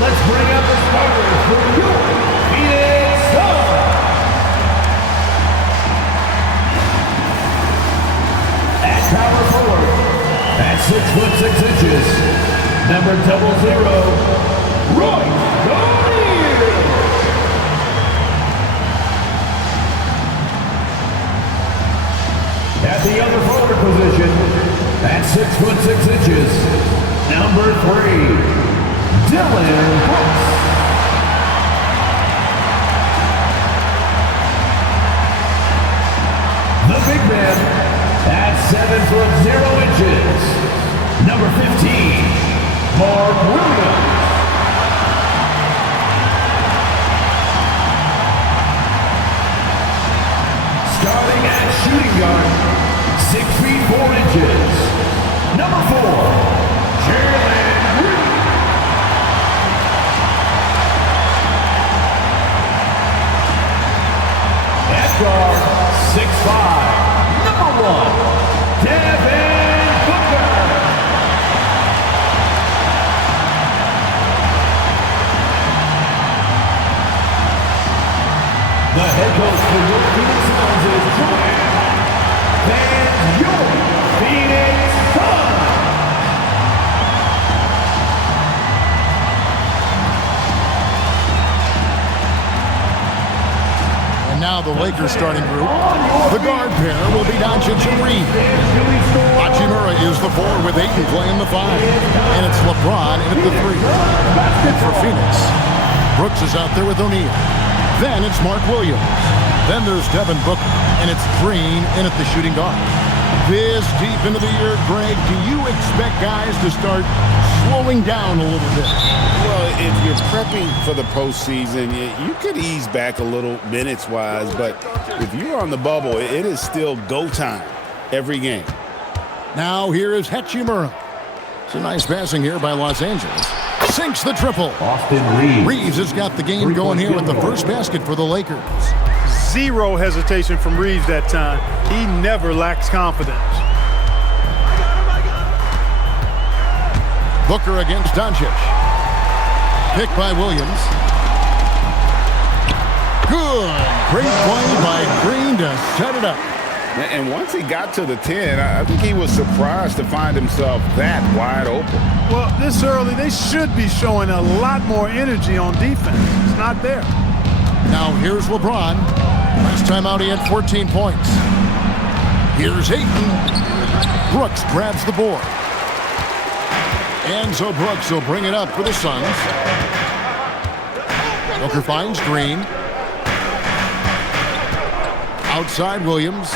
let's bring out the starters for your Phoenix Suns. At power forward, at 6'6", number 00, Royce O'Neal. At the other forward position, at 6'6", number 3, Dylan Brooks. The big man at 7'0", number 15, Mark Williams. Starting at shooting guard, 6'4", number 4, Jaylen Tatum. At guard, 6'5", number 1, Devin Booker. The head coach for your Phoenix Suns is Joanne. And your Phoenix Suns. And now the Lakers starting group. The guard pair will be Doncic and Reed. Hachimura is the 4 with Ayton playing the 5. And it's LeBron in at the 3. And for Phoenix, Brooks is out there with O'Neal. Then it's Mark Williams. Then there's Devin Booker, and it's Green in at the shooting guard. This deep into the year, Greg, do you expect guys to start slowing down a little bit? Well, if you're prepping for the postseason, you could ease back a little minutes-wise, but if you're on the bubble, it is still go time every game. Now here is Hachimura. It's a nice passing here by Los Angeles. Sinks the triple. Austin Reeves. Reeves has got the game going here with the first basket for the Lakers. Zero hesitation from Reeves that time. He never lacks confidence. Booker against Doncic. Picked by Williams. Good. Great play by Green to set it up. And once he got to the 10, I think he was surprised to find himself that wide open. Well, this early, they should be showing a lot more energy on defense. It's not there. Now here's LeBron. Last time out, he had 14 points. Here's Ayton. Brooks grabs the board. And so Brooks will bring it up for the Suns. Booker finds Green. Outside Williams.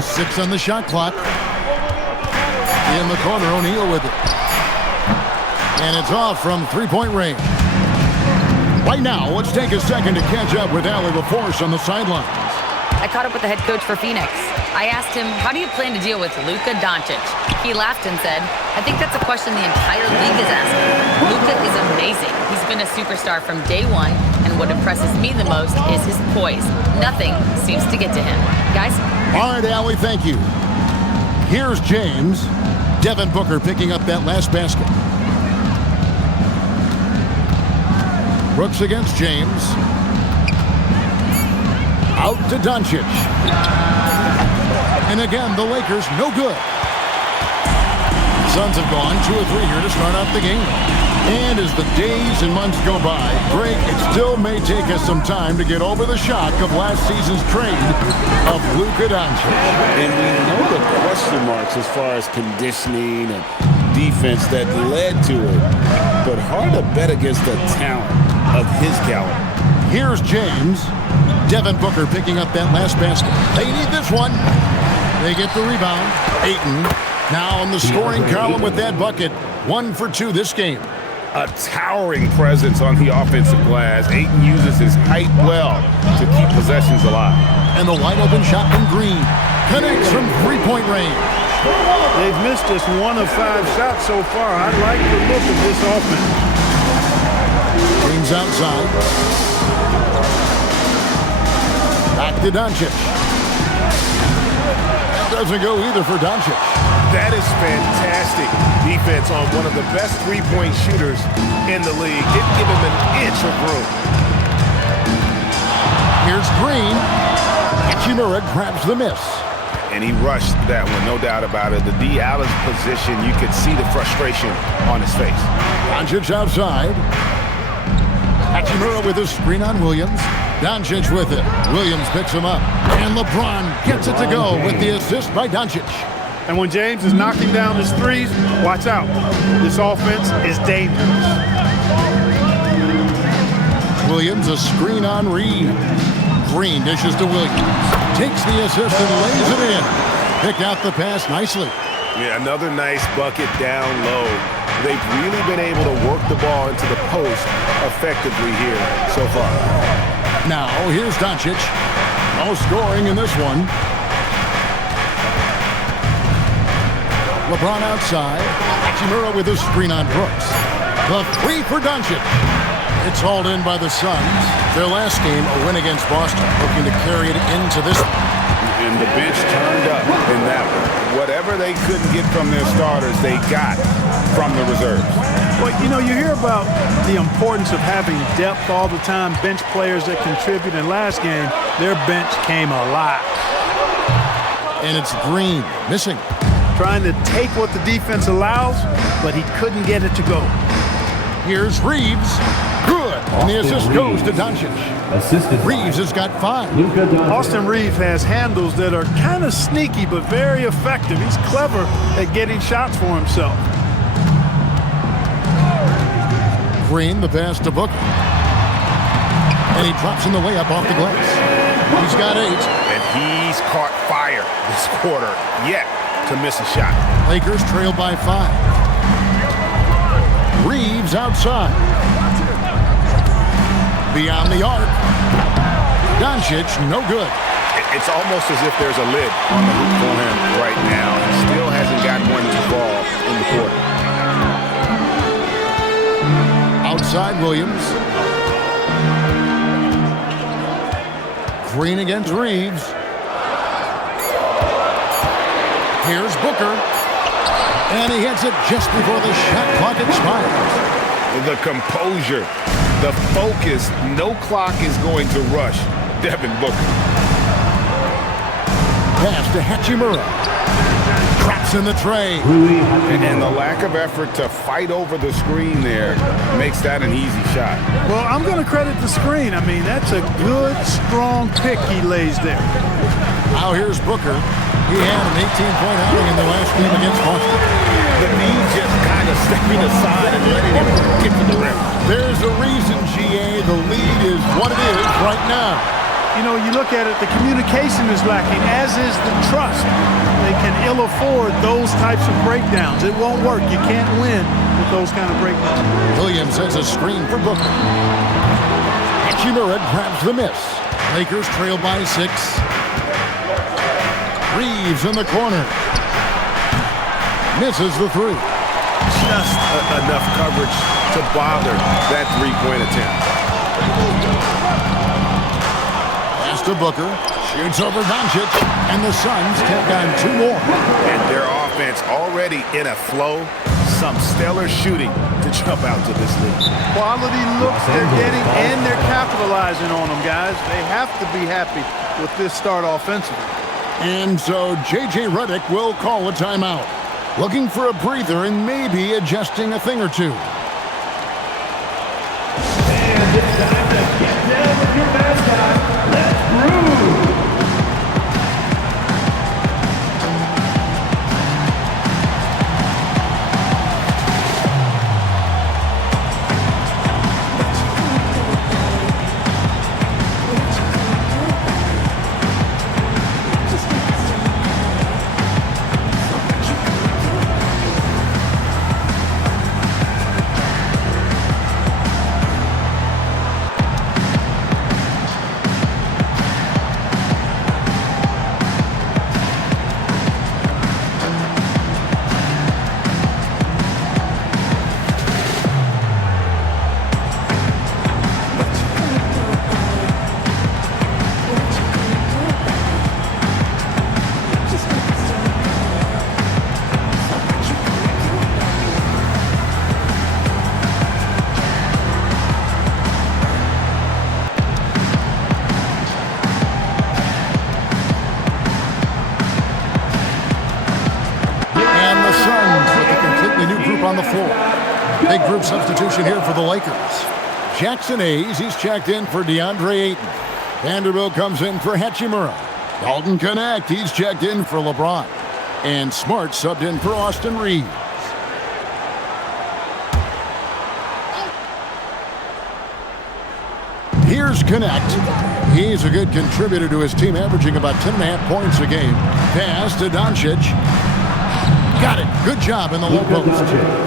6 on the shot clock. In the corner, O'Neal with it. And it's off from three-point range. Right now, let's take a second to catch up with Allie LaForce on the sidelines. I caught up with the head coach for Phoenix. I asked him, how do you plan to deal with Luka Doncic? He laughed and said, I think that's a question the entire league is asking. Luka is amazing. He's been a superstar from day one, and what impresses me the most is his poise. Nothing seems to get to him. Guys? All right, Allie, thank you. Here's James. Devin Booker picking up that last basket. Brooks against James. Out to Doncic. And again, the Lakers no good. Suns have gone 2 or 3 here to start out the game. And as the days and months go by, Greg, it still may take us some time to get over the shock of last season's trade of Luka Doncic. And we know the question marks as far as conditioning and defense that led to it. But hard to bet against the talent of his caliber. Here's James. Devin Booker picking up that last basket. They need this one. They get the rebound. Ayton now in the scoring column with that bucket. 1 for 2 this game. A towering presence on the offensive glass. Ayton uses his height well to keep possessions alive. And the wide open shot from Green. Connects from three-point range. They've missed just 1 of 5 shots so far. I like the look of this offense. Green's outside. Back to Doncic. That doesn't go either for Doncic. That is fantastic defense on one of the best three-point shooters in the league. Didn't give him an inch of room. Here's Green. Hachimura grabs the miss. And he rushed that one, no doubt about it. The D out of position, you could see the frustration on his face. Doncic outside. Hachimura with a screen on Williams. Doncic with it. Williams picks him up. And LeBron gets it to go with the assist by Doncic. And when James is knocking down his threes, watch out. This offense is dangerous. Williams a screen on Reed. Green dishes to Williams. Takes the assist and lays it in. Picked out the pass nicely. Yeah, another nice bucket down low. They've really been able to work the ball into the post effectively here so far. Now, here's Doncic. No scoring in this one. LeBron outside. Hachimura with a screen on Brooks. The three for Doncic. It's hauled in by the Suns. Their last game, a win against Boston, looking to carry it into this one. And the bench turned up in that one. Whatever they couldn't get from their starters, they got from the reserves. Well, you know, you hear about the importance of having depth all the time, bench players that contribute. In last game, their bench came alive. And it's Green, missing. Trying to take what the defense allows, but he couldn't get it to go. Here's Reeves. Good. And the assist goes to Doncic. Reeves has got 5. Austin Reeves has handles that are kind of sneaky but very effective. He's clever at getting shots for himself. Green, the pass to Booker. And he drops in the layup off the glass. He's got 8. And he's caught fire this quarter yet to miss a shot. Lakers trail by 5. Reeves outside. Beyond the arc. Doncic, no good. It's almost as if there's a lid on the hoop for him right now. He still hasn't gotten one to fall in the quarter. Outside Williams. Green against Reeves. Here's Booker. And he hits it just before the shot clock expires. The composure, the focus, no clock is going to rush Devin Booker. Pass to Hachimura. Traps in the tray. And the lack of effort to fight over the screen there makes that an easy shot. Well, I'm going to credit the screen. I mean, that's a good, strong pick he lays there. Now here's Booker. He had an 18-point outing in the last game against Boston. The knee just kind of stepping aside and letting him get to the rim. There's a reason, GA. The lead is what it is right now. You know, you look at it, the communication is lacking, as is the trust. They can ill afford those types of breakdowns. It won't work. You can't win with those kind of breakdowns. Williams has a screen for Booker. Hachimura grabs the miss. Lakers trail by 6. Reeves in the corner. Misses the 3. Just enough coverage to bother that three-point attempt. Pass to Booker. Shoots over Doncic. And the Suns take on 2 more. And their offense already in a flow. Some stellar shooting to jump out to this league. Quality looks they're getting, and they're capitalizing on them, guys. They have to be happy with this start offensively. And so J.J. Redick will call a timeout. Looking for a breather and maybe adjusting a thing or two. And it's time to get down with your mascot. Let's groove. on the floor. Big group substitution here for the Lakers. Jackson Hayes, he's checked in for DeAndre Ayton. Vanderbilt comes in for Hachimura. Dalton Connect, he's checked in for LeBron. And Smart subbed in for Austin Reeves. Here's Connect. He's a good contributor to his team, averaging about 10.5 points a game. Pass to Doncic. Got it. Good job in the low post.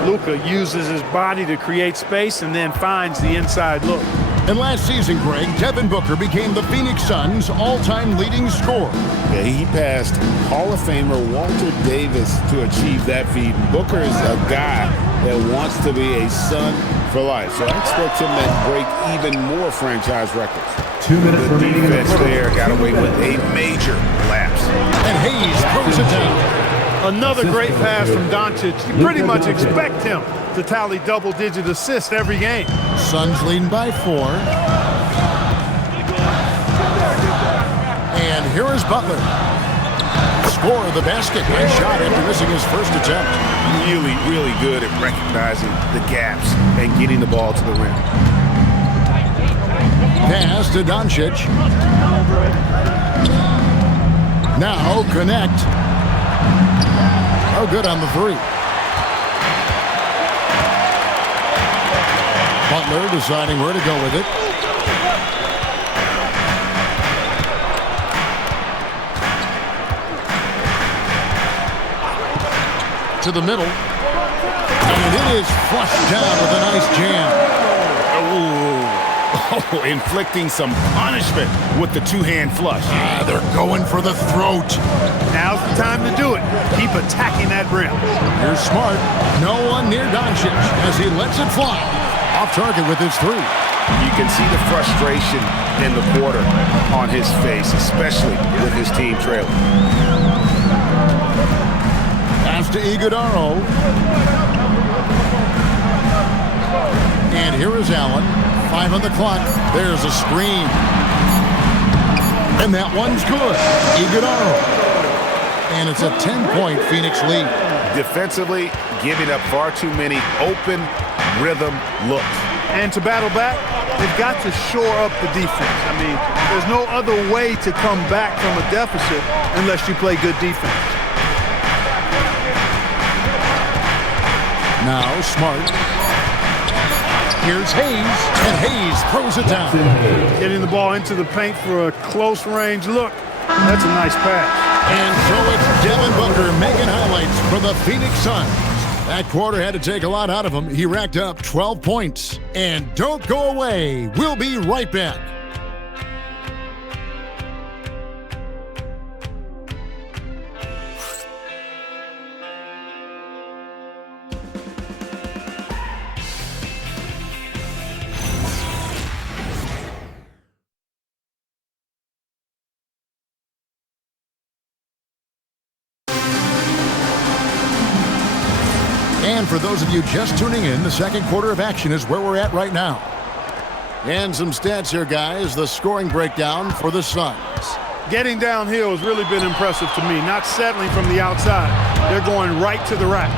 Luka uses his body to create space and then finds the inside look. And last season, Greg, Devin Booker became the Phoenix Suns' all-time leading scorer. Yeah, he passed Hall of Famer Walter Davis to achieve that feat. Booker is a guy that wants to be a Sun for life, so I expect him to break even more franchise records. 2 minutes remaining in the Defense there got away with a major lapse. And Hayes throws it down. Another great pass from Doncic. You pretty much expect him to tally double-digit assists every game. Suns leading by 4. And here is Butler. Score of the basket. Nice shot after missing his first attempt. Really, really good at recognizing the gaps and getting the ball to the rim. Pass to Doncic. Now Connect. Oh, good on the 3. Butler deciding where to go with it. To the middle. And it is flushed down with a nice jam. Oh, inflicting some punishment with the two-hand flush. They're going for the throat. Now's the time to do it. Keep attacking that rim. Here's Smart. No one near Doncic as he lets it fly. Off target with his 3. You can see the frustration in the quarter on his face, especially with his team trailing. Pass to Iguodala. And here is Allen. 5 on the clock. There's a screen. And that one's good. Iguodala. And it's a 10-point Phoenix lead. Defensively, giving up far too many open rhythm looks. And to battle back, they've got to shore up the defense. I mean, there's no other way to come back from a deficit unless you play good defense. Now Smart. Here's Hayes, and Hayes throws it down. Getting the ball into the paint for a close range look. That's a nice pass. And so it's Devin Booker making highlights for the Phoenix Suns. That quarter had to take a lot out of him. He racked up 12 points. And don't go away. We'll be right back. And for those of you just tuning in, the second quarter of action is where we're at right now. And some stats here, guys. The scoring breakdown for the Suns. Getting downhill has really been impressive to me. Not settling from the outside. They're going right to the rack.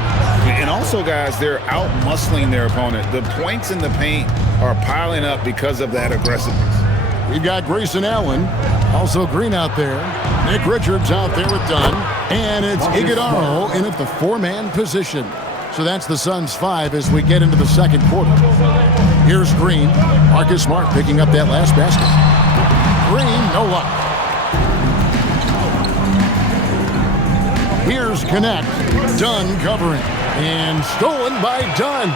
And also, guys, they're out-muscling their opponent. The points in the paint are piling up because of that aggressiveness. We've got Grayson Allen, also Green out there. Nick Richards out there with Dunn. And it's Iguodala in at the 4-man position. So that's the Suns' 5 as we get into the second quarter. Here's Green. Marcus Smart picking up that last basket. Green, no luck. Here's Connect. Dunn covering. And stolen by Dunn.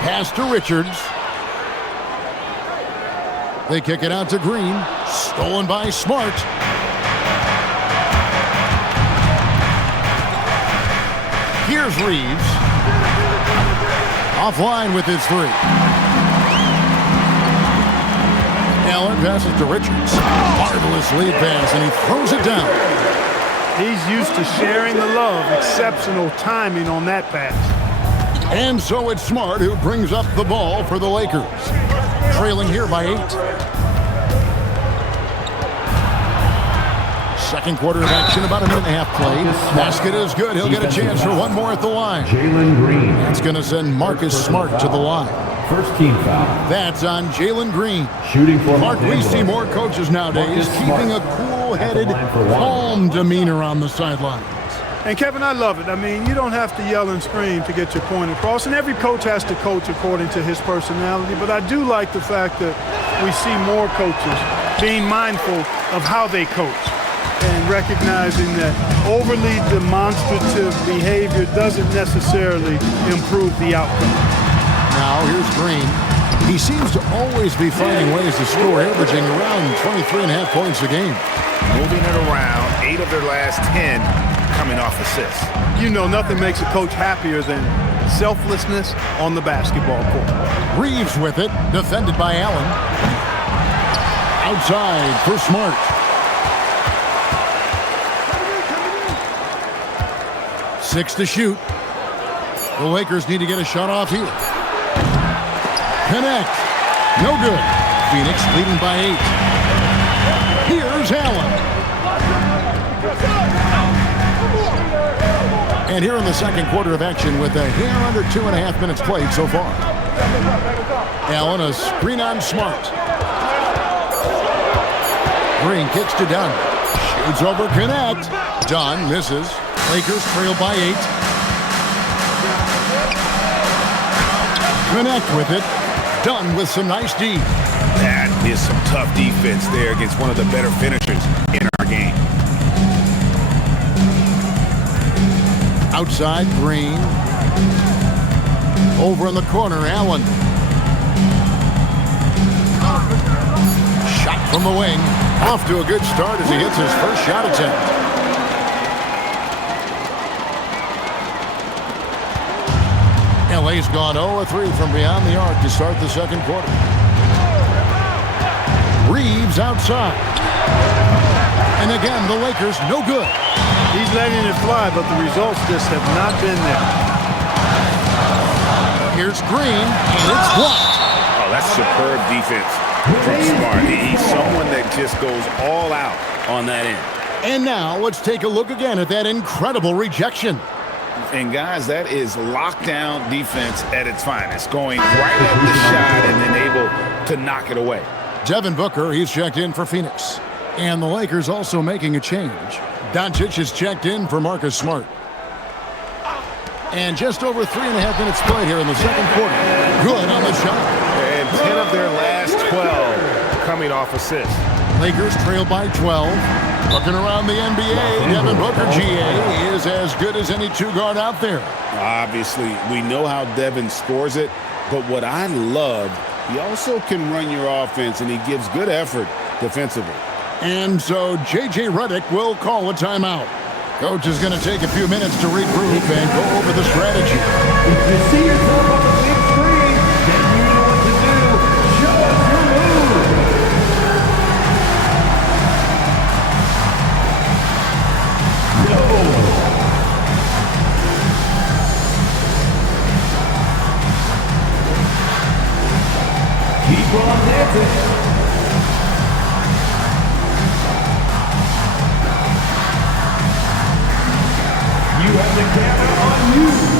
Pass to Richards. They kick it out to Green. Stolen by Smart. Here's Reeves. Offline with his 3. Allen passes to Richards. Marvelous lead pass, and he throws it down. He's used to sharing the love. Exceptional timing on that pass. And so it's Smart who brings up the ball for the Lakers. Trailing here by 8. Second quarter of action, about a minute and a half played. Basket is good. He'll get a chance for one more at the line. Jalen Green. That's going to send Marcus Smart to the line. First team foul. That's on Jalen Green. Shooting for Mark, we Los see Angeles. more coaches nowadays Marcus keeping a Smart. cool-headed, At the line for one. calm demeanor on the sideline. And Kevin, I love it. I mean, you don't have to yell and scream to get your point across, and every coach has to coach according to his personality, but I do like the fact that we see more coaches being mindful of how they coach and recognizing that overly demonstrative behavior doesn't necessarily improve the outcome. Now, here's Green. He seems to always be finding ways to score, averaging around 23.5 points a game. Moving it around, 8 of their last 10 coming off assists. You know, nothing makes a coach happier than selflessness on the basketball court. Reeves with it, defended by Allen. Outside for Smart. Six to shoot. The Lakers need to get a shot off here. Connect. No good. Phoenix leading by 8. Here's Allen. And here in the second quarter of action with a hair under 2.5 minutes played so far. Allen, a screen on Smart. Green kicks to Dunn. Shoots over Connect. Dunn misses. Lakers trail by 8. Connect with it. Dunn with some nice D. That is some tough defense there against one of the better finishers in our game. Outside, Green. Over in the corner, Allen. Shot from the wing. Off to a good start as he hits his first shot attempt. LA's gone 0-3 from beyond the arc to start the second quarter. Reeves outside. And again, the Lakers no good. He's letting it fly, but the results just have not been there. Here's Green, and it's blocked. Oh, that's superb defense from Smart. He's someone that just goes all out on that end. And now let's take a look again at that incredible rejection. And guys, that is lockdown defense at its finest. Going right at the shot and then able to knock it away. Devin Booker, he's checked in for Phoenix. And the Lakers also making a change. Doncic is checked in for Marcus Smart. And just over 3.5 minutes played here in the second quarter. Good on the shot. And 10 of their last 12 coming off assists. Lakers trail by 12. Looking around the NBA, Devin Booker, GA, is as good as any two-guard out there. Obviously, we know how Devin scores it, but what I love, he also can run your offense, and he gives good effort defensively. And so J.J. Redick will call a timeout. Coach is going to take a few minutes to regroup and go over the strategy. If you see yourself on the big screen, then you know what to do. Show us your move. Keep on dancing. You have the camera on you.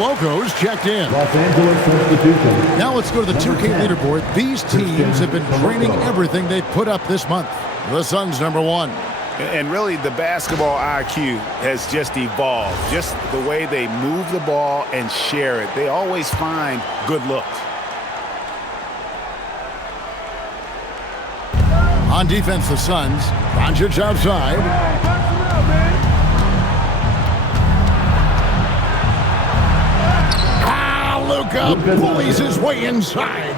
Locos checked in. Los Angeles substitution. Now let's go to the 2K leaderboard. These teams have been draining everything they put up this month. The Suns number 1. And really, the basketball IQ has just evolved. Just the way they move the ball and share it. They always find good looks. On defense, the Suns. Doncic outside. Luka bullies his way inside.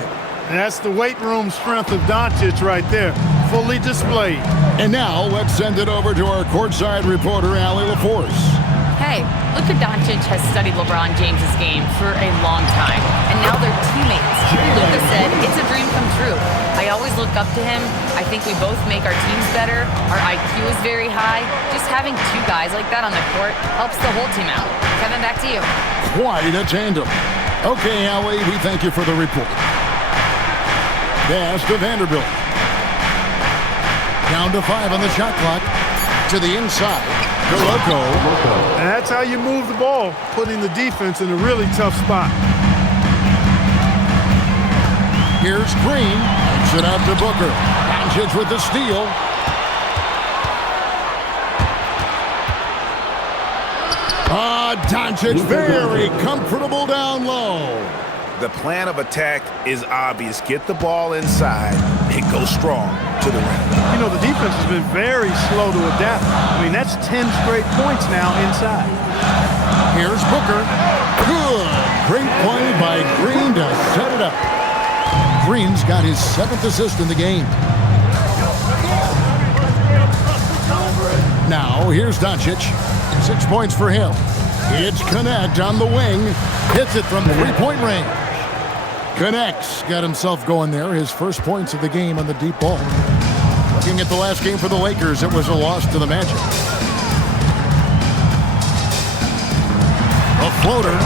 And that's the weight room strength of Doncic right there, fully displayed. And now let's send it over to our courtside reporter, Allie LaForce. Hey, Luka Doncic has studied LeBron James' game for a long time, and now they're teammates. Luka said, "It's a dream come true. I always look up to him. I think we both make our teams better. Our IQ is very high. Just having two guys like that on the court helps the whole team out." Kevin, back to you. Quite a tandem. Okay, Allie, we thank you for the report. Pass to Vanderbilt. Down to 5 on the shot clock. To the inside. Loco. And that's how you move the ball, putting the defense in a really tough spot. Here's Green. Sit out to Booker. Doncic with the steal. Doncic very comfortable down low. The plan of attack is obvious. Get the ball inside and go strong to the rim. You know, the defense has been very slow to adapt. I mean, that's 10 straight points now inside. Here's Booker. Good. Great play by Green to set it up. Green's got his 7th assist in the game. Now, here's Doncic. 6 points for him. It's Connect on the wing. Hits it from three-point range. Connects. Got himself going there. His first points of the game on the deep ball. Looking at the last game for the Lakers, it was a loss to the Magic. A floater.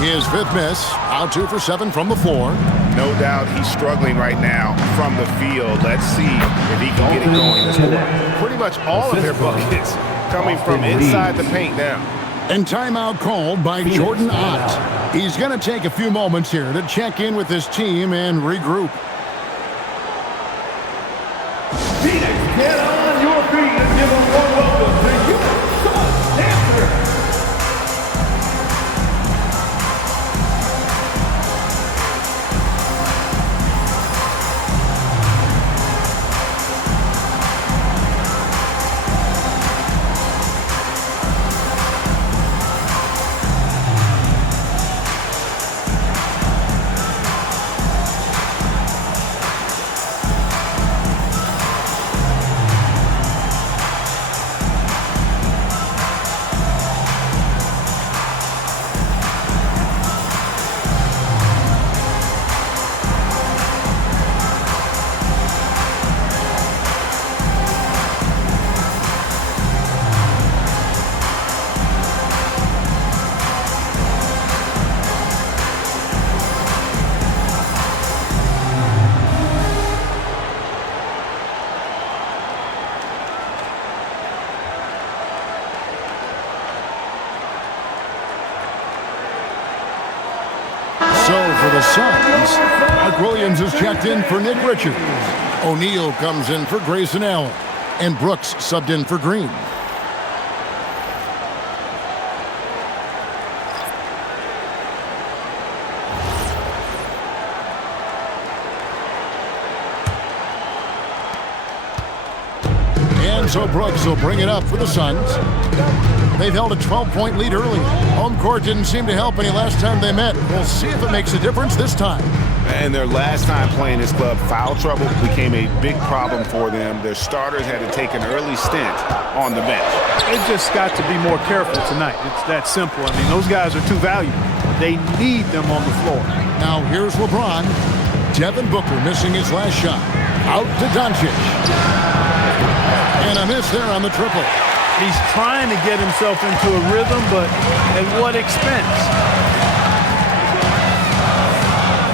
His 5th miss. Out 2 for 7 from the floor. No doubt he's struggling right now from the field. Let's see if he can get it going this quarter. Pretty much all of their buckets coming from inside the paint now. And timeout called by Jordan Ott. He's going to take a few moments here to check in with his team and regroup. Phoenix, get on your feet and give a warm welcome to your dancer. For the Suns, Mark Williams is checked in for Nick Richards. O'Neal comes in for Grayson Allen. And Brooks subbed in for Green. And so Brooks will bring it up for the Suns. They've held a 12-point lead early. Home court didn't seem to help any last time they met. We'll see if it makes a difference this time. And their last time playing this club, foul trouble became a big problem for them. Their starters had to take an early stint on the bench. They've just got to be more careful tonight. It's that simple. I mean, those guys are too valuable. They need them on the floor. Now here's LeBron. Devin Booker missing his last shot. Out to Doncic. And a miss there on the triple. He's trying to get himself into a rhythm, but at what expense?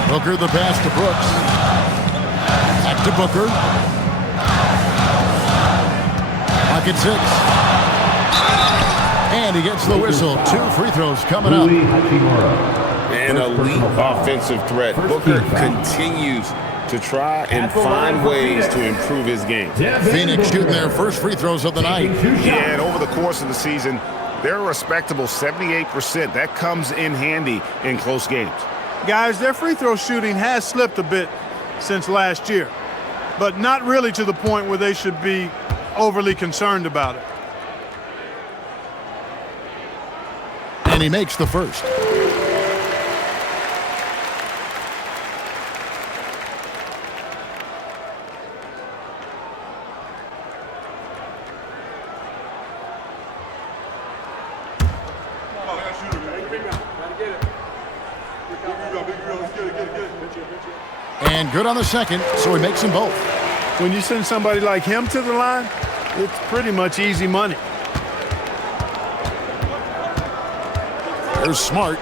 Booker the pass to Brooks. Back to Booker. Pocket 6. And he gets the whistle. 2 free throws coming up. An elite offensive threat. Booker continues to try and find ways to improve his game. Phoenix shooting their first free throws of the night. Yeah, and over the course of the season, they're a respectable 78%. That comes in handy in close games. Guys, their free throw shooting has slipped a bit since last year, but not really to the point where they should be overly concerned about it. And he makes the first. And good on the second, so he makes them both. When you send somebody like him to the line, it's pretty much easy money. There's Smart.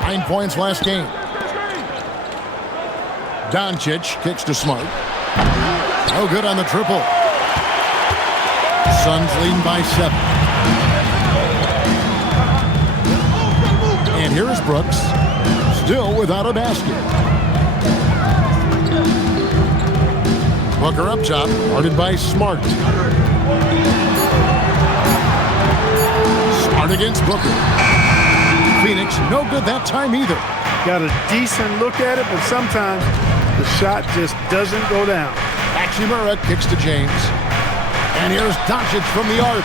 9 points last game. Doncic kicks to Smart. No good on the triple. Suns leading by 7. And here's Brooks, still without a basket. Booker up top, guarded by Smart. Smart against Booker. Phoenix, no good that time either. Got a decent look at it, but sometimes the shot just doesn't go down. Hachimura kicks to James. And here's Doncic from the arc.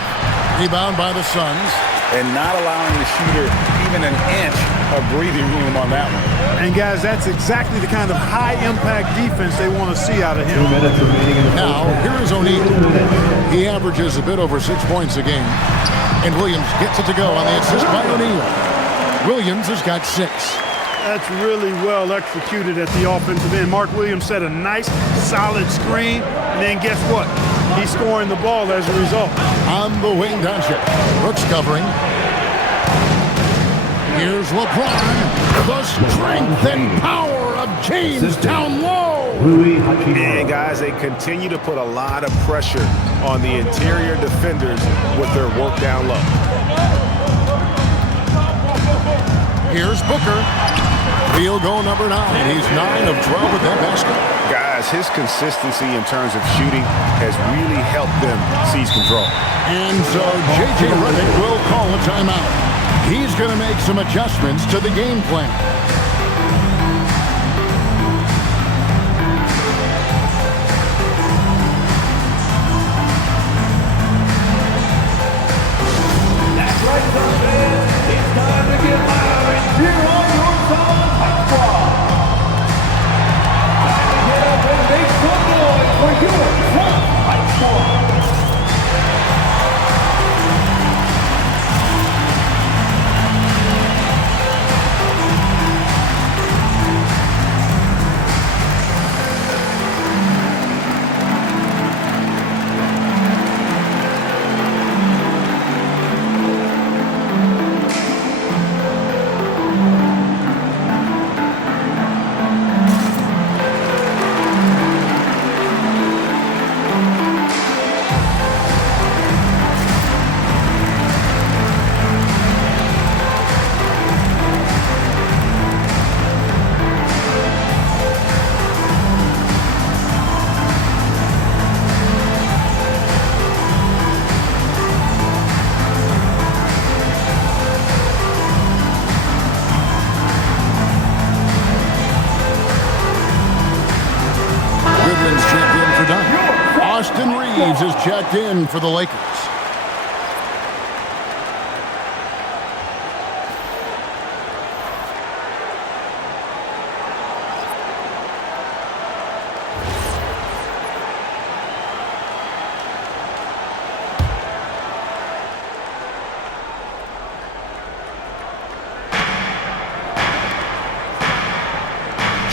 Rebound by the Suns. And not allowing the shooter even an inch of breathing room on that one. And guys, that's exactly the kind of high-impact defense they want to see out of him. 2 minutes remaining in the Now, first half. here's O'Neal. He averages a bit over 6 points a game. And Williams gets it to go on the assist by O'Neal. Williams has got 6. That's really well executed at the offensive end. Mark Williams set a nice, solid screen, and then guess what? He's scoring the ball as a result. On the wing, Doncic. Brooks covering. Here's LeBron. The strength and power of James down low. And guys, they continue to put a lot of pressure on the interior defenders with their work down low. Here's Booker. Field goal number 9. He's 9 of 12 with that basket. Guys, his consistency in terms of shooting has really helped them seize control. And so J.J. Redick will call a timeout. He's going to make some adjustments to the game plan. That's right, Sunfans. It's time to get loud and cheer on your Suns High Squad. Time to get up and make some noise for your Suns High Squad. Is checked in for the Lakers.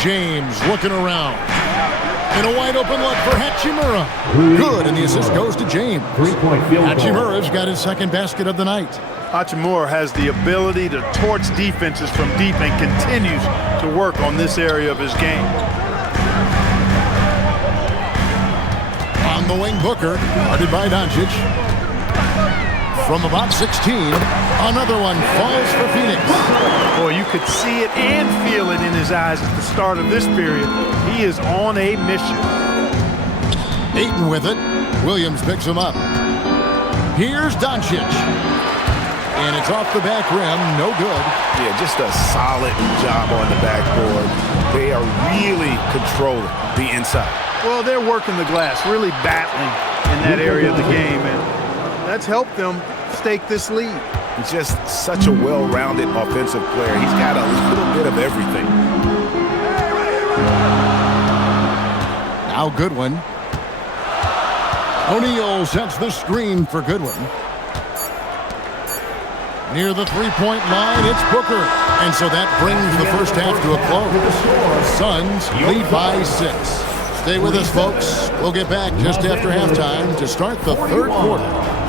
James looking around. And a wide open look for Hachimura. Good, and the assist goes to James. 3-point field goal. Hachimura's got his second basket of the night. Hachimura has the ability to torch defenses from deep and continues to work on this area of his game. On the wing, Booker, guarded by Doncic. From about 16, another one falls for Phoenix. Boy, you could see it and feel it in his eyes at the start of this period. He is on a mission. Ayton with it. Williams picks him up. Here's Doncic. And it's off the back rim. No good. Yeah, just a solid job on the backboard. They are really controlling the inside. Well, they're working the glass, really battling in that area of the game, and that's helped them stake this lead. He's just such a well-rounded offensive player. He's got a little bit of everything. Now Goodwin. O'Neal sets the screen for Goodwin. Near the three-point line, it's Booker. And so that brings the first half to a close. Suns lead by 6. Stay with us, folks. We'll get back just after halftime to start the third quarter.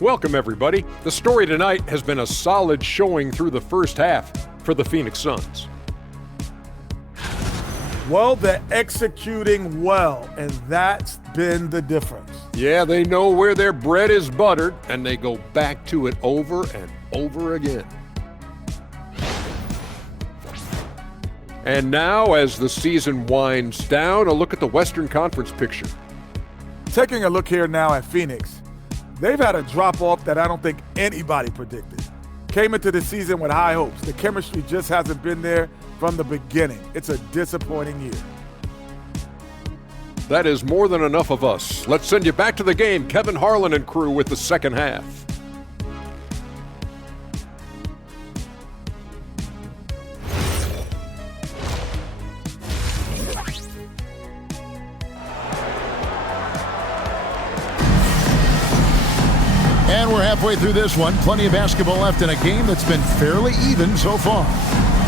Welcome, everybody. The story tonight has been a solid showing through the first half for the Phoenix Suns. Well, they're executing well, and that's been the difference. Yeah, they know where their bread is buttered, and they go back to it over and over again. And now, as the season winds down, a look at the Western Conference picture. Taking a look here now at Phoenix, they've had a drop-off that I don't think anybody predicted. Came into the season with high hopes. The chemistry just hasn't been there from the beginning. It's a disappointing year. That is more than enough of us. Let's send you back to the game. Kevin Harlan and crew with the second half. And we're halfway through this one. Plenty of basketball left in a game that's been fairly even so far.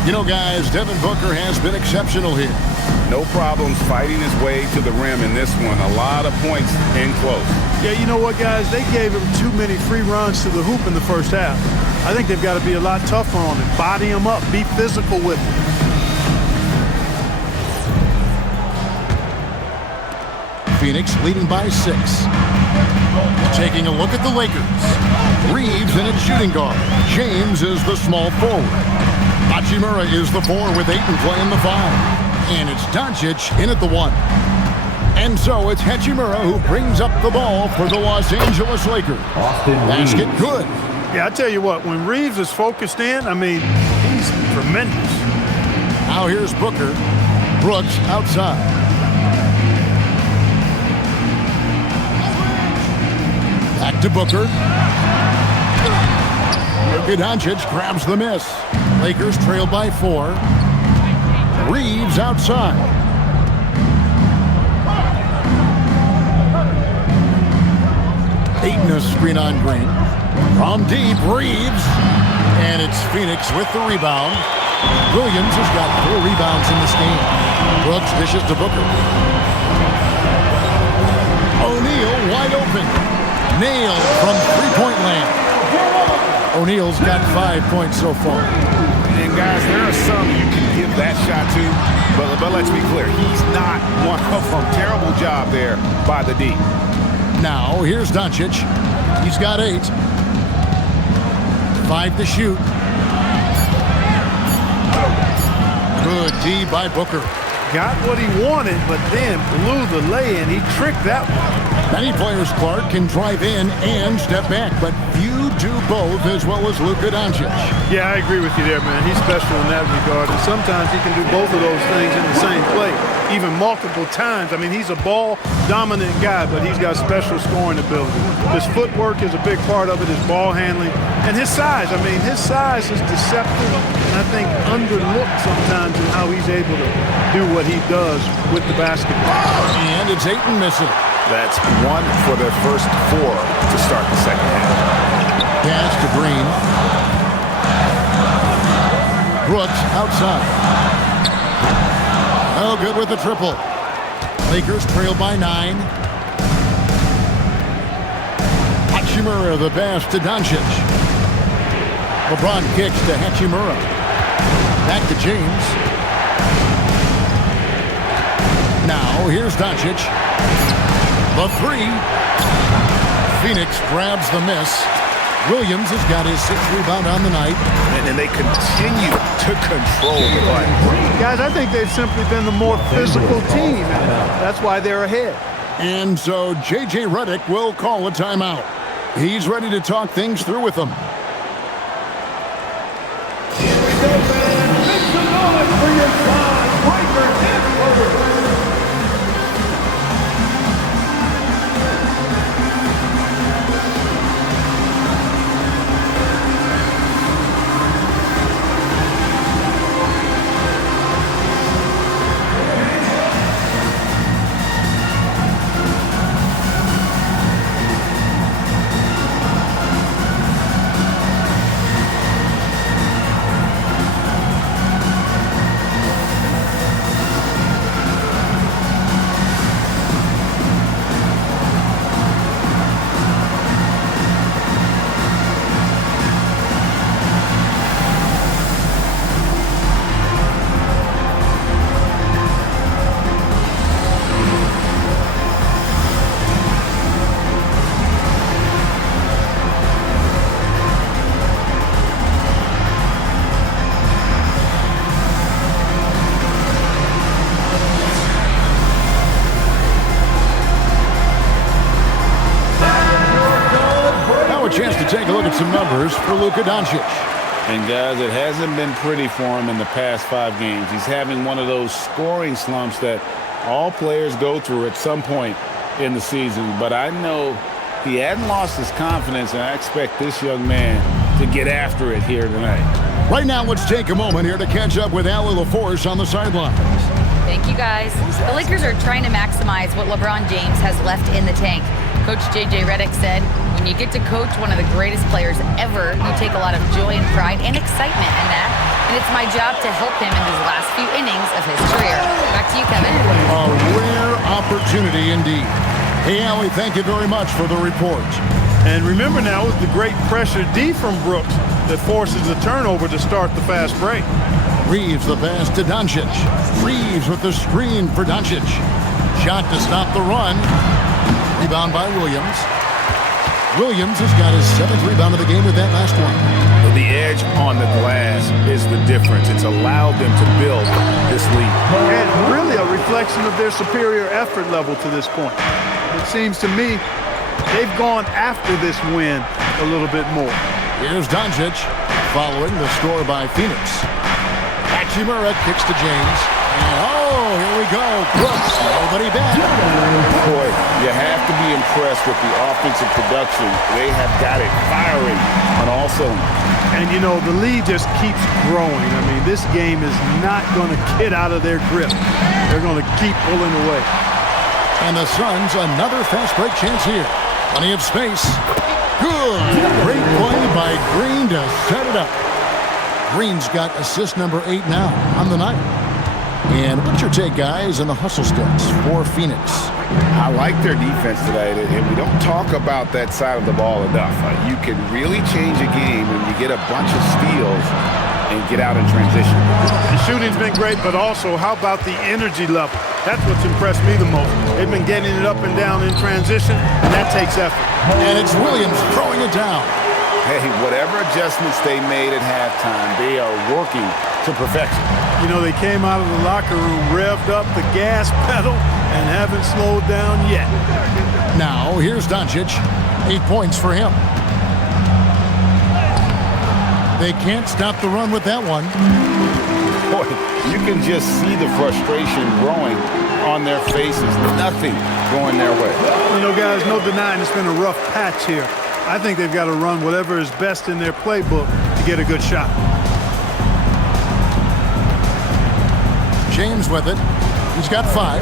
You know, guys, Devin Booker has been exceptional here. No problems fighting his way to the rim in this one. A lot of points in close. Yeah, you know what, guys? They gave him too many free runs to the hoop in the first half. I think they've got to be a lot tougher on him. Body him up. Be physical with him. Phoenix leading by 6. Taking a look at the Lakers. Reeves in at shooting guard. James is the small forward. Hachimura is the 4 with Ayton playing the 5. And it's Doncic in at the 1. And so it's Hachimura who brings up the ball for the Los Angeles Lakers. Basket good. Yeah, I tell you what, when Reeves is focused in, I mean, he's tremendous. Now here's Booker. Brooks outside. Back to Booker. Luka Doncic grabs the miss. Lakers trail by 4. Reeves outside. Ayton a screen on Green. From deep, Reeves. And it's Phoenix with the rebound. Williams has got 4 rebounds in this game. Brooks dishes to Booker. O'Neal wide open. Nailed from three-point land. O'Neal's got 5 points so far. And guys, there are some you can give that shot to, but let's be clear, he's not one of them. Terrible job there by the D. Now, here's Doncic. He's got 8. 5 to shoot. Good D by Booker. Got what he wanted, but then blew the lay-in. He tricked that one. Many players, Clark, can drive in and step back, but few do both as well as Luka Doncic. Yeah, I agree with you there, man. He's special in that regard, and sometimes he can do both of those things in the same play, even multiple times. I mean, he's a ball-dominant guy, but he's got special scoring ability. His footwork is a big part of it, his ball handling, and his size. I mean, his size is deceptive, and I think underlooked sometimes in how he's able to do what he does with the basketball. And it's Ayton missing. That's 1 for their first 4 to start the second half. Pass to Green. Brooks outside. Oh, good with the triple. Lakers trail by 9. Hachimura the pass to Doncic. LeBron kicks to Hachimura. Back to James. Now here's Doncic. The 3. Phoenix grabs the miss. Williams has got his 6th rebound on the night. And they continue to control the ball. Guys, I think they've simply been the more physical team, and that's why they're ahead. And so J.J. Redick will call a timeout. He's ready to talk things through with them. look at some numbers for Luka Doncic. And guys, it hasn't been pretty for him in the past 5 games. He's having one of those scoring slumps that all players go through at some point in the season. But I know he hadn't lost his confidence, and I expect this young man to get after it here tonight. Right now, let's take a moment here to catch up with Allie LaForce on the sidelines. Thank you, guys. The Lakers are trying to maximize what LeBron James has left in the tank. Coach J.J. Redick said, when you get to coach one of the greatest players ever, you take a lot of joy and pride and excitement in that. And it's my job to help him in these last few innings of his career. Back to you, Kevin. A rare opportunity indeed. Hey, Allie, thank you very much for the report. And remember now, it's the great pressure D from Brooks that forces the turnover to start the fast break. Reeves the pass to Doncic. Reeves with the screen for Doncic. Shot to stop the run. Rebound by Williams. Williams has got his 7th rebound of the game with that last one. The edge on the glass is the difference. It's allowed them to build this lead. And really a reflection of their superior effort level to this point. It seems to me they've gone after this win a little bit more. Here's Doncic following the score by Phoenix. Hachimura kicks to James. And here we go. Brooks, nobody back. Boy, you have to be impressed with the offensive production. They have got it firing on all cylinders. And, you know, the lead just keeps growing. I mean, this game is not going to get out of their grip. They're going to keep pulling away. And the Suns, another fast break chance here. Plenty of space. Good. Great play by Green to set it up. Green's got assist number 8 now on the night. And what's your take, guys, on the hustle stats for Phoenix? I like their defense today, and we don't talk about that side of the ball enough. You can really change a game when you get a bunch of steals and get out in transition. The shooting's been great, but also how about the energy level? That's what's impressed me the most. They've been getting it up and down in transition, and that takes effort. And it's Williams throwing it down. Hey, whatever adjustments they made at halftime, they are working to perfection. You know, they came out of the locker room, revved up the gas pedal, and haven't slowed down yet. Now, here's Doncic. 8 points for him. They can't stop the run with that one. Boy, you can just see the frustration growing on their faces. Nothing going their way. You know, guys, no denying it's been a rough patch here. I think they've got to run whatever is best in their playbook to get a good shot. James with it. He's got 5.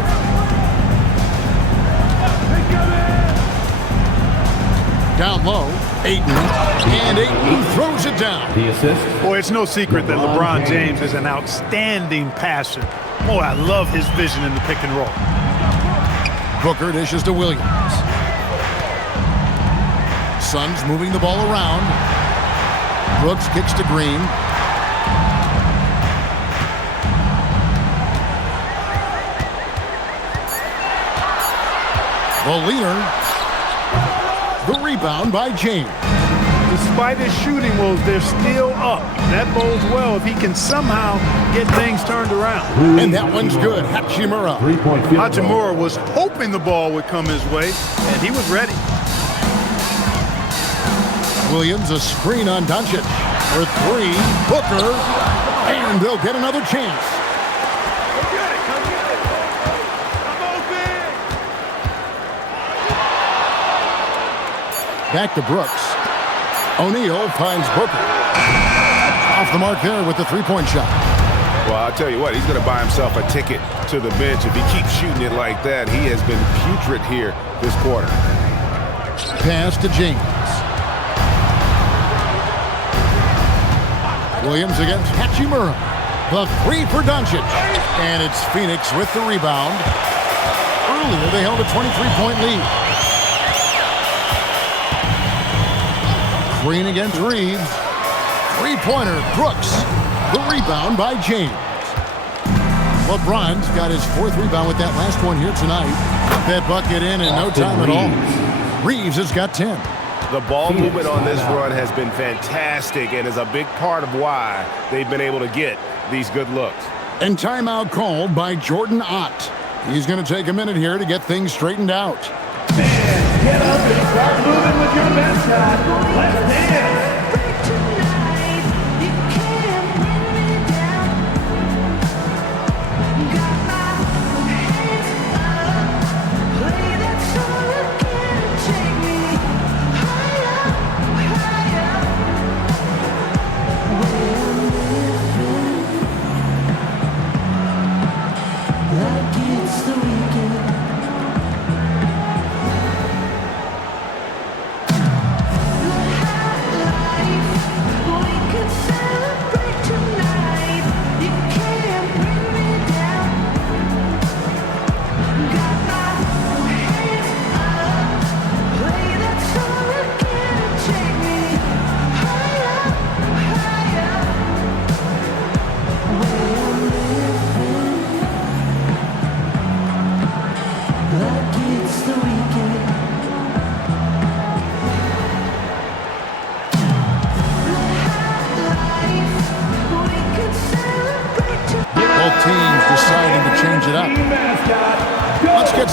Down low. Ayton. And Ayton throws it down. The assist. Boy, it's no secret that LeBron James is an outstanding passer. Boy, I love his vision in the pick and roll. Booker dishes to Williams. Suns moving the ball around. Brooks kicks to Green. The leader. The rebound by James. Despite his shooting woes, they're still up. That bodes well if he can somehow get things turned around. And that one's good. Hachimura. 3-point field goal. Hachimura was hoping the ball would come his way, and he was ready. Williams, a screen on Doncic for 3. Booker, and they'll get another chance. Back to Brooks. O'Neal finds Booker. Off the mark there with the 3-point shot. Well, I'll tell you what, he's going to buy himself a ticket to the bench. If he keeps shooting it like that, he has been putrid here this quarter. Pass to James. Williams against Hachimura. The 3 for Doncic. And it's Phoenix with the rebound. Earlier, they held a 23-point lead. Green against Reeves. 3-pointer, Brooks. The rebound by James. LeBron's got his 4th rebound with that last one here tonight. That bucket in no time at all. Reeves has got 10. The ball movement on this run has been fantastic and is a big part of why they've been able to get these good looks. And timeout called by Jordan Ott. He's going to take a minute here to get things straightened out. Fans, get up and start moving with your best shot. Let's dance.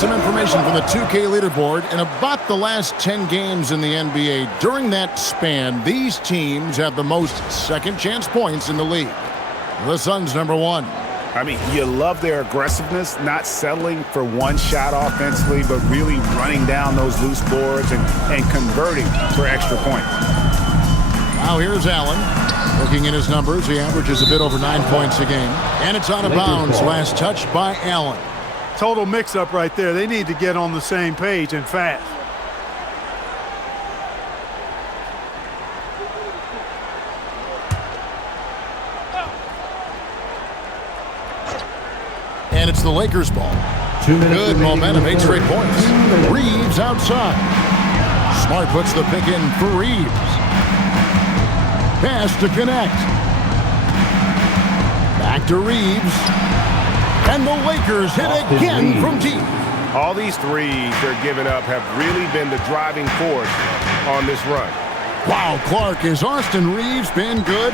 some information from the 2K leaderboard. In about the last 10 games in the NBA, during that span, these teams have the most second chance points in the league. The Suns #1. I mean, you love their aggressiveness, not settling for one shot offensively, but really running down those loose boards and converting for extra points. Now here's Allen. Looking at his numbers, he averages a bit over 9 points a game. And it's out of bounds. Last touch by Allen. Total mix-up right there. They need to get on the same page and fast. And it's the Lakers' ball. Good momentum, 8 straight points. Reeves outside. Smart puts the pick in for Reeves. Pass to connect. Back to Reeves. And the Lakers hit again from deep. All these threes they're giving up have really been the driving force on this run. Wow, Clark, has Austin Reeves been good?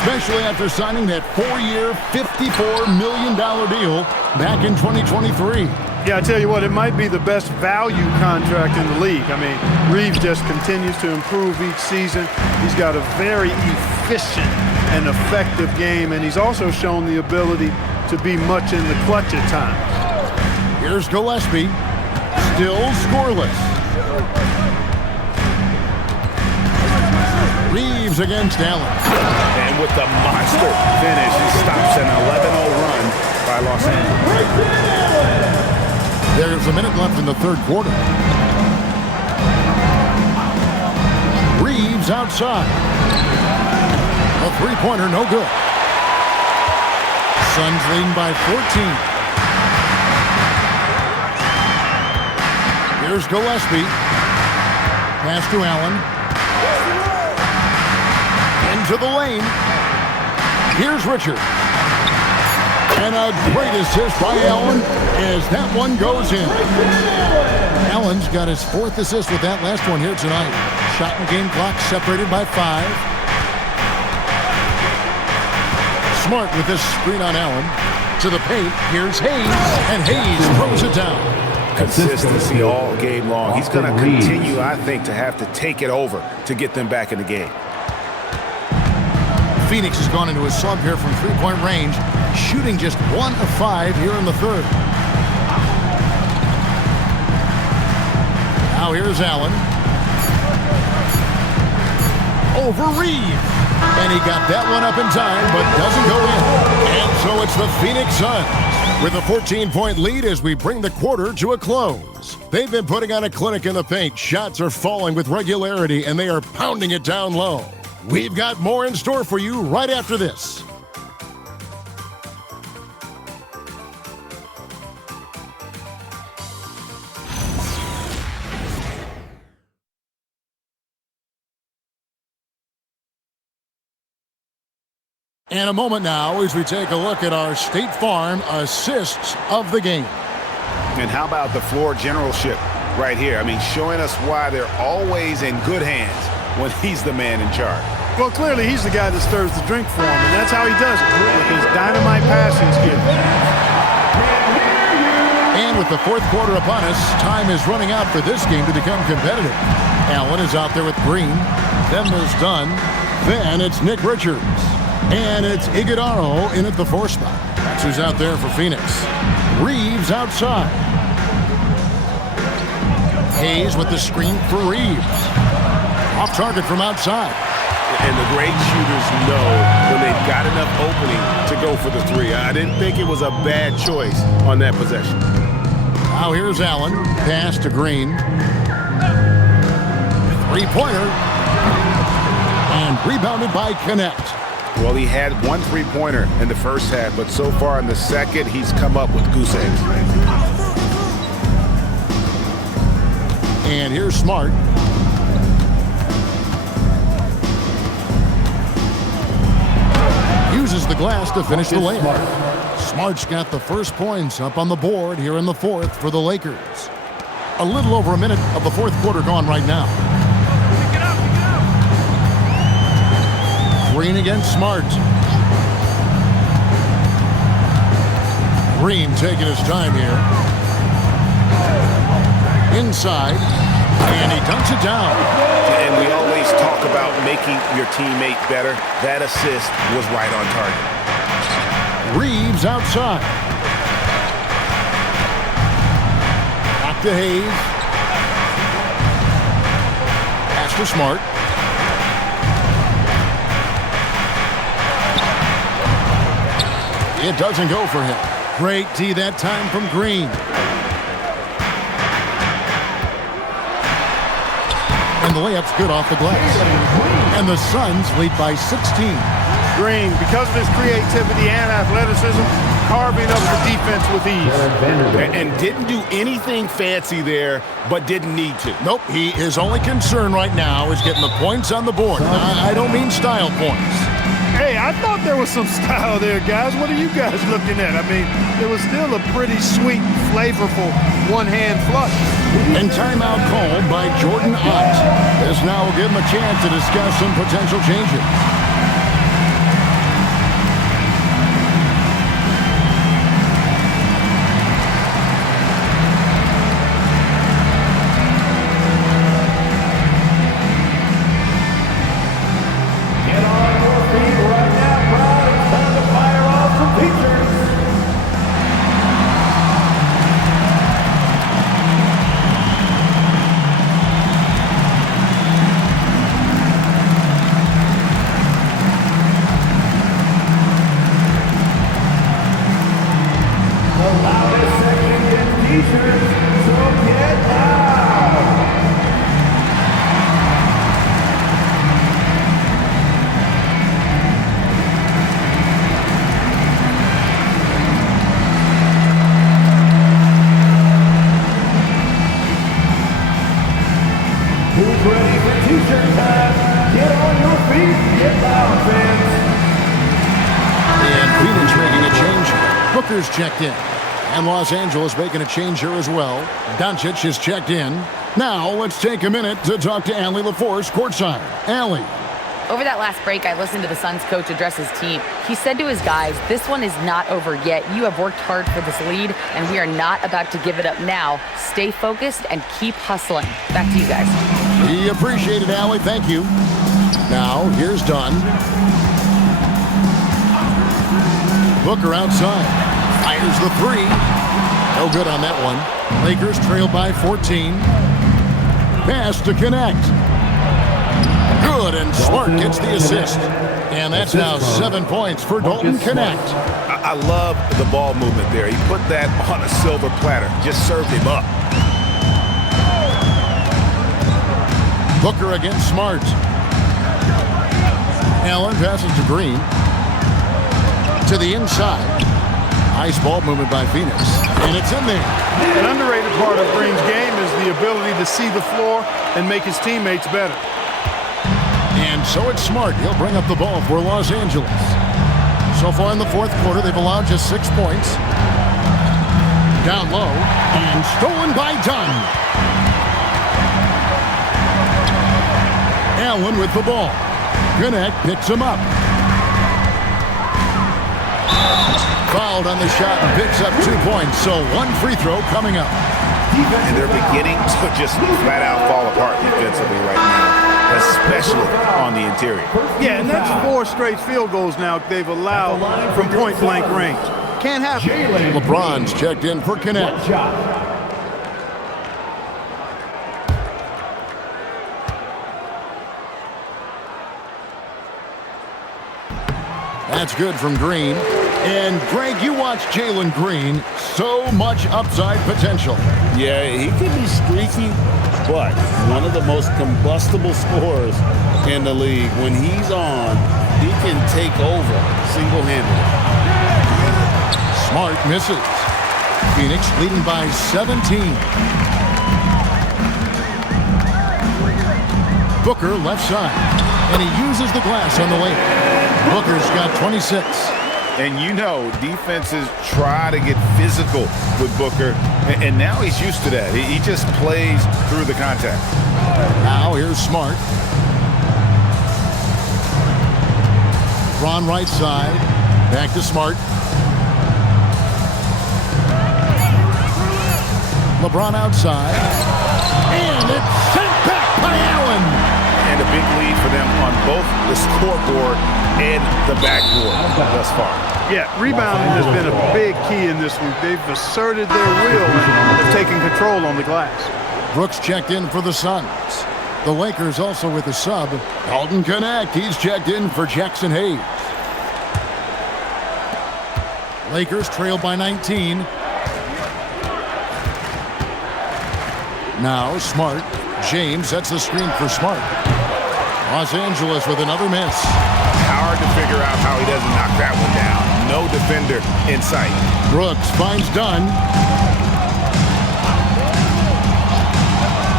Especially after signing that 4-year, $54 million deal back in 2023. Yeah, I tell you what, it might be the best value contract in the league. I mean, Reeves just continues to improve each season. He's got a very efficient and effective game, and he's also shown the ability to be much in the clutch at times. Here's Gillespie, still scoreless. Reeves against Allen. And with the monster finish, he stops an 11-0 run by Los Angeles. There's a minute left in the third quarter. Reeves outside. A three-pointer, no good. Suns leading by 14. Here's Gillespie. Pass to Allen. Into the lane. Here's Richard. And a great assist by Allen as that one goes in. Allen's got his 4th assist with that last one here tonight. Shot and game clock separated by 5. Smart with this screen on Allen. To the paint. Here's Hayes. And Hayes throws it down. Consistency all game long. He's going to continue, I think, to have to take it over to get them back in the game. Phoenix has gone into a slump here from three-point range, shooting just 1 of 5 here in the third. Now here's Allen. Over Reeves. And he got that one up in time, but doesn't go in. And so it's the Phoenix Suns with a 14-point lead as we bring the quarter to a close. They've been putting on a clinic in the paint. Shots are falling with regularity, and they are pounding it down low. We've got more in store for you right after this. And a moment now as we take a look at our State Farm assists of the game. And how about the floor generalship right here? I mean, showing us why they're always in good hands when he's the man in charge. Well, clearly he's the guy that stirs the drink for him, and that's how he does it, with his dynamite passing skills. And with the fourth quarter upon us, time is running out for this game to become competitive. Allen is out there with Green. Then there's Dunn. Then it's Nick Richards. And it's Iguodala in at the 4 spot. That's who's out there for Phoenix. Reeves outside. Hayes with the screen for Reeves. Off target from outside. And the great shooters know when they've got enough opening to go for the 3. I didn't think it was a bad choice on that possession. Now here's Allen. Pass to Green. 3-pointer. And rebounded by Connect. Well, he had 1 3-pointer in the first half, but so far in the second, he's come up with goose eggs. And here's Smart. Uses the glass to finish the layup. Smart's got the first points up on the board here in the 4th for the Lakers. A little over a minute of the 4th quarter gone right now. Green against Smart. Green taking his time here. Inside. And he dunks it down. And we always talk about making your teammate better. That assist was right on target. Reeves outside. Back to Hayes. Pass to Smart. It doesn't go for him. Great D that time from Green. And the layup's good off the glass. And the Suns lead by 16. Green, because of his creativity and athleticism, carving up the defense with ease. And didn't do anything fancy there, but didn't need to. Nope, his only concern right now is getting the points on the board. I don't mean style points. Hey, I thought there was some style there, guys. What are you guys looking at? I mean, it was still a pretty sweet, flavorful one-hand flush. And timeout called by Jordan Ott. This now will give him a chance to discuss some potential changes. Booker's checked in. And Los Angeles making a change here as well. Doncic is checked in. Now let's take a minute to talk to Allie LaForce courtside. Allie. Over that last break, I listened to the Suns coach address his team. He said to his guys, this one is not over yet. You have worked hard for this lead, and we are not about to give it up now. Stay focused and keep hustling. Back to you guys. He appreciated Allie. Thank you. Now, here's Dunn. Booker outside. Fires the three. No good on that one. Lakers trail by 14. Pass to connect. Good, and Smart gets the assist. And that's now 7 points for Dalton Connect. I love the ball movement there. He put that on a silver platter. Just served him up. Booker against Smart. Allen passes to Green. To the inside. Nice ball movement by Phoenix. And it's in there. An underrated part of Green's game is the ability to see the floor and make his teammates better. And so it's Smart. He'll bring up the ball for Los Angeles. So far in the fourth quarter, they've allowed just 6 points. Down low. And stolen by Dunn. Allen with the ball. Connect picks him up. Fouled on the shot and picks up 2 points. So 1 free throw coming up. And they're beginning to just flat out fall apart defensively right now, especially on the interior. Yeah, and that's 4 straight field goals now they've allowed from point-blank range. Can't happen. LeBron's checked in for Connect. That's good from Green. And Greg, you watch Jalen Green. So much upside potential. Yeah, he could be streaky, but one of the most combustible scorers in the league. When he's on, he can take over single-handedly. Smart misses. Phoenix leading by 17. Booker left side. And he uses the glass on the lane. Booker's got 26. And you know, defenses try to get physical with Booker, and now he's used to that. He just plays through the contact. Now here's Smart. Ron right side. Back to Smart. LeBron outside. It's sent back by Allen. And a big lead for them on both the scoreboard and the backboard thus far. Yeah, rebounding has been a big key in this week. They've asserted their will and have taken control on the glass. Brooks checked in for the Suns. The Lakers also with a sub. Dalton Connect, he's checked in for Jackson Hayes. Lakers trail by 19. Now Smart. James sets the screen for Smart. Los Angeles with another miss. Hard to figure out how he doesn't knock that one down. No defender in sight. Brooks finds Dunn.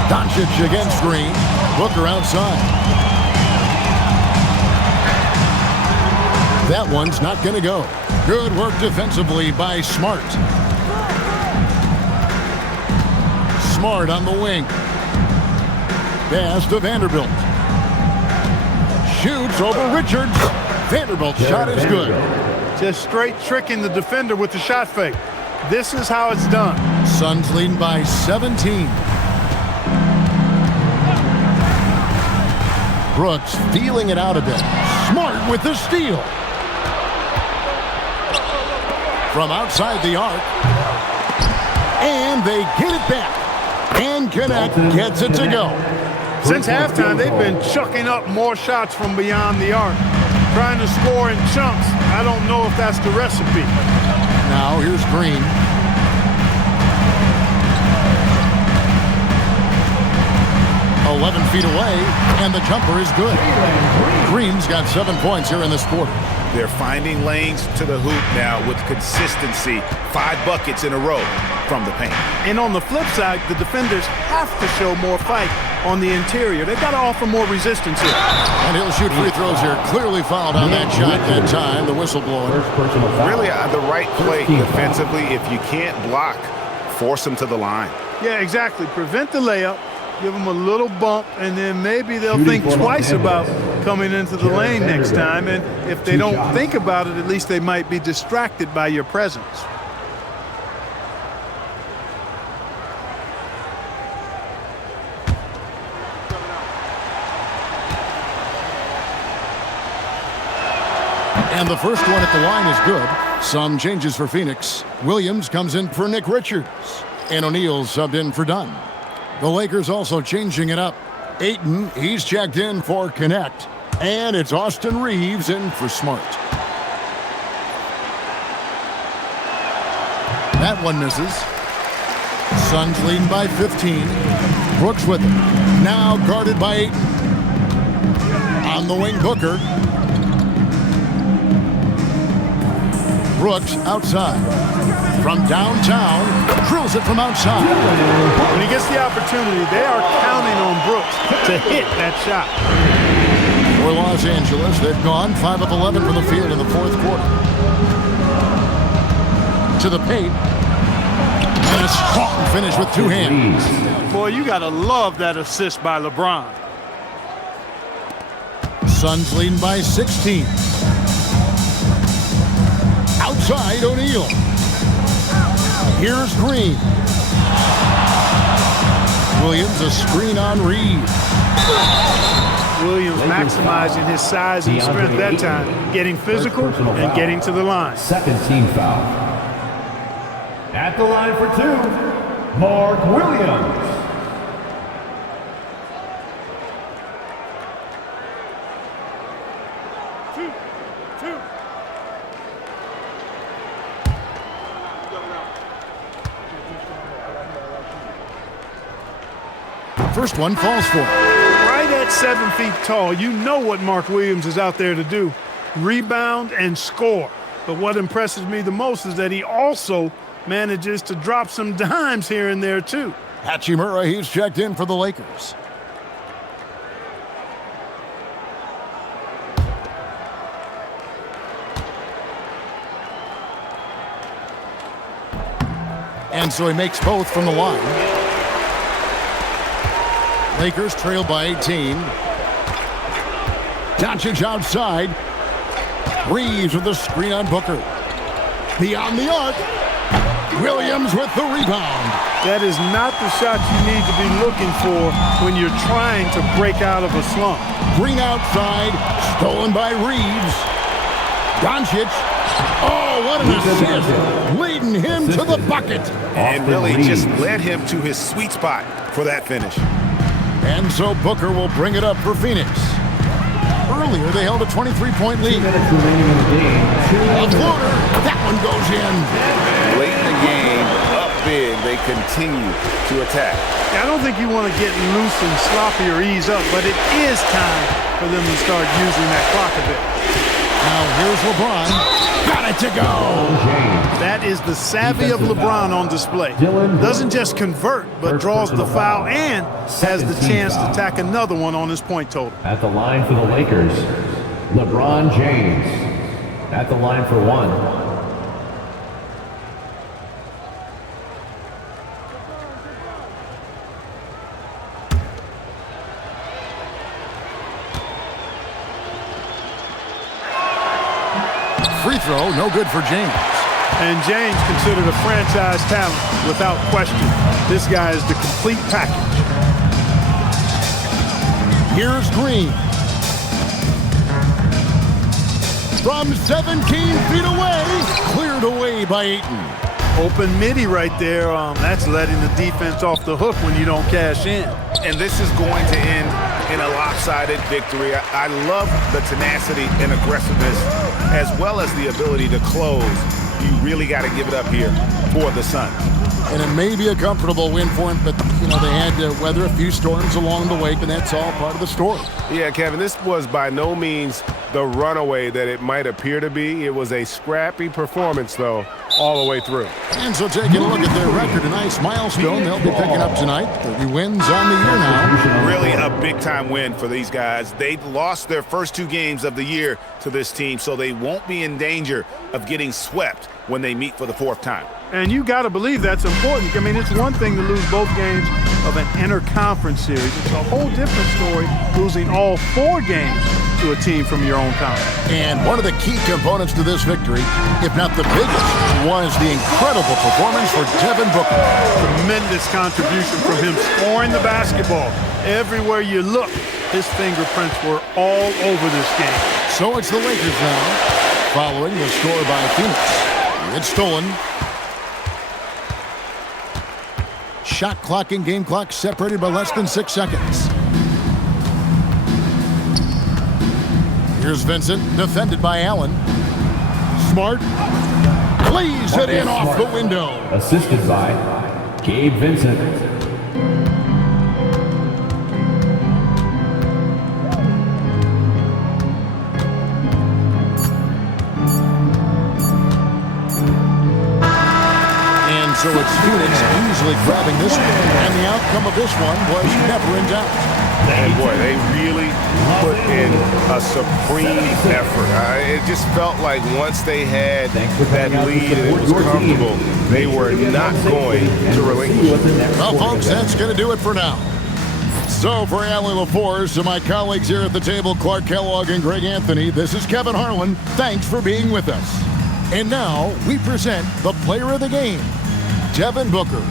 Doncic against Green. Booker outside. That one's not going to go. Good work defensively by Smart. Smart on the wing. Pass to Vanderbilt. Shoots over Richards. Vanderbilt's shot is good. Just straight tricking the defender with the shot fake. This is how it's done. Suns leading by 17. Brooks feeling it out a bit. Smart with the steal. From outside the arc. And they get it back. And Connect gets it to go. Since halftime, they've been chucking up more shots from beyond the arc. Trying to score in chunks. I don't know if that's the recipe. Now here's Green. .11 feet away, and the jumper is good. Green's got 7 points here in this quarter. They're finding lanes to the hoop now with consistency. 5 buckets in a row from the paint. And on the flip side, the defenders have to show more fight on the interior. They've got to offer more resistance here. And he'll shoot free throws here. Clearly fouled on that shot that time, the whistle blowing. Really the right play defensively. If you can't block, force them to the line. Yeah, exactly. Prevent the layup. Give them a little bump, and then maybe they'll think twice about coming into the lane next time. And if they don't think about it, at least they might be distracted by your presence. And the first one at the line is good. Some changes for Phoenix. Williams comes in for Nick Richards. And O'Neal subbed in for Dunn. The Lakers also changing it up. Ayton, he's checked in for Connect. And it's Austin Reeves in for Smart. That one misses. Suns leading by 15. Brooks with it. Now guarded by Ayton. On the wing, Booker. Brooks outside. From downtown, drills it from outside. When he gets the opportunity, they are counting on Brooks to hit that shot. For Los Angeles, they've gone 5 of 11 from the field in the fourth quarter. To the paint. And a strong finish with 2 hands. Boy, you got to love that assist by LeBron. Suns leading by 16. Outside, O'Neal. Here's Green. Williams, a screen on Reeves. Williams maximizing his size and strength that time, getting physical and getting to the line. Second team foul. At the line for 2, Mark Williams. First one falls for. Right at 7 feet tall, you know what Mark Williams is out there to do. Rebound and score. But what impresses me the most is that he also manages to drop some dimes here and there too. Hachimura, he's checked in for the Lakers. And so he makes both from the line. Lakers trail by 18. Doncic outside. Reeves with the screen on Booker. Beyond the arc. Williams with the rebound. That is not the shot you need to be looking for when you're trying to break out of a slump. Green outside, stolen by Reeves. Doncic. Oh, what an assist, leading him to the bucket. And really just led him to his sweet spot for that finish. And so Booker will bring it up for Phoenix. Earlier, they held a 23-point lead. A floater, that one goes in. Late in the game, up big, they continue to attack. I don't think you want to get loose and sloppy or ease up, but it is time for them to start using that clock a bit. Now here's LeBron. Got it to go. That is the savvy of LeBron on display. Doesn't just convert, but draws the foul and has the chance to tack another one on his point total. At the line for the Lakers, LeBron James. At the line for one. Free throw, no good for James. And James considered a franchise talent without question. This guy is the complete package. Here's Green. From 17 feet away, cleared away by Ayton. Open midi right there. That's letting the defense off the hook when you don't cash in. And this is going to end in a lopsided victory. I love the tenacity and aggressiveness as well as the ability to close. You really got to give it up here for the Suns. And it may be a comfortable win for him, but, you know, they had to weather a few storms along the way, and that's all part of the story. Yeah, Kevin, this was by no means the runaway that it might appear to be. It was a scrappy performance, though, all the way through. And so taking a look at their record, a nice milestone they'll be picking up tonight. 30 wins on the year now. Really a big-time win for these guys. They lost their first 2 games of the year to this team, so they won't be in danger of getting swept when they meet for the 4th time. And you got to believe that's important. I mean, it's one thing to lose both games of an interconference series. It's a whole different story losing all 4 games to a team from your own conference. And one of the key components to this victory, if not the biggest, was the incredible performance for Devin Booker. Tremendous contribution from him scoring the basketball. Everywhere you look, his fingerprints were all over this game. So it's the Lakers now, following the score by Phoenix. It's stolen. Shot clock and game clock separated by less than 6 seconds. Here's Vincent, defended by Allen. Smart. Lays it in off the window. Assisted by Gabe Vincent. So it's Phoenix easily grabbing this one, and the outcome of this one was never in doubt. And boy, they really put in a supreme effort. It just felt like once they had that lead and it was comfortable, they were not going to relinquish it. Well, folks, that's going to do it for now. So for Allie LaForce and my colleagues here at the table, Clark Kellogg and Greg Anthony, this is Kevin Harlan. Thanks for being with us. And now we present the player of the game, Devin Booker.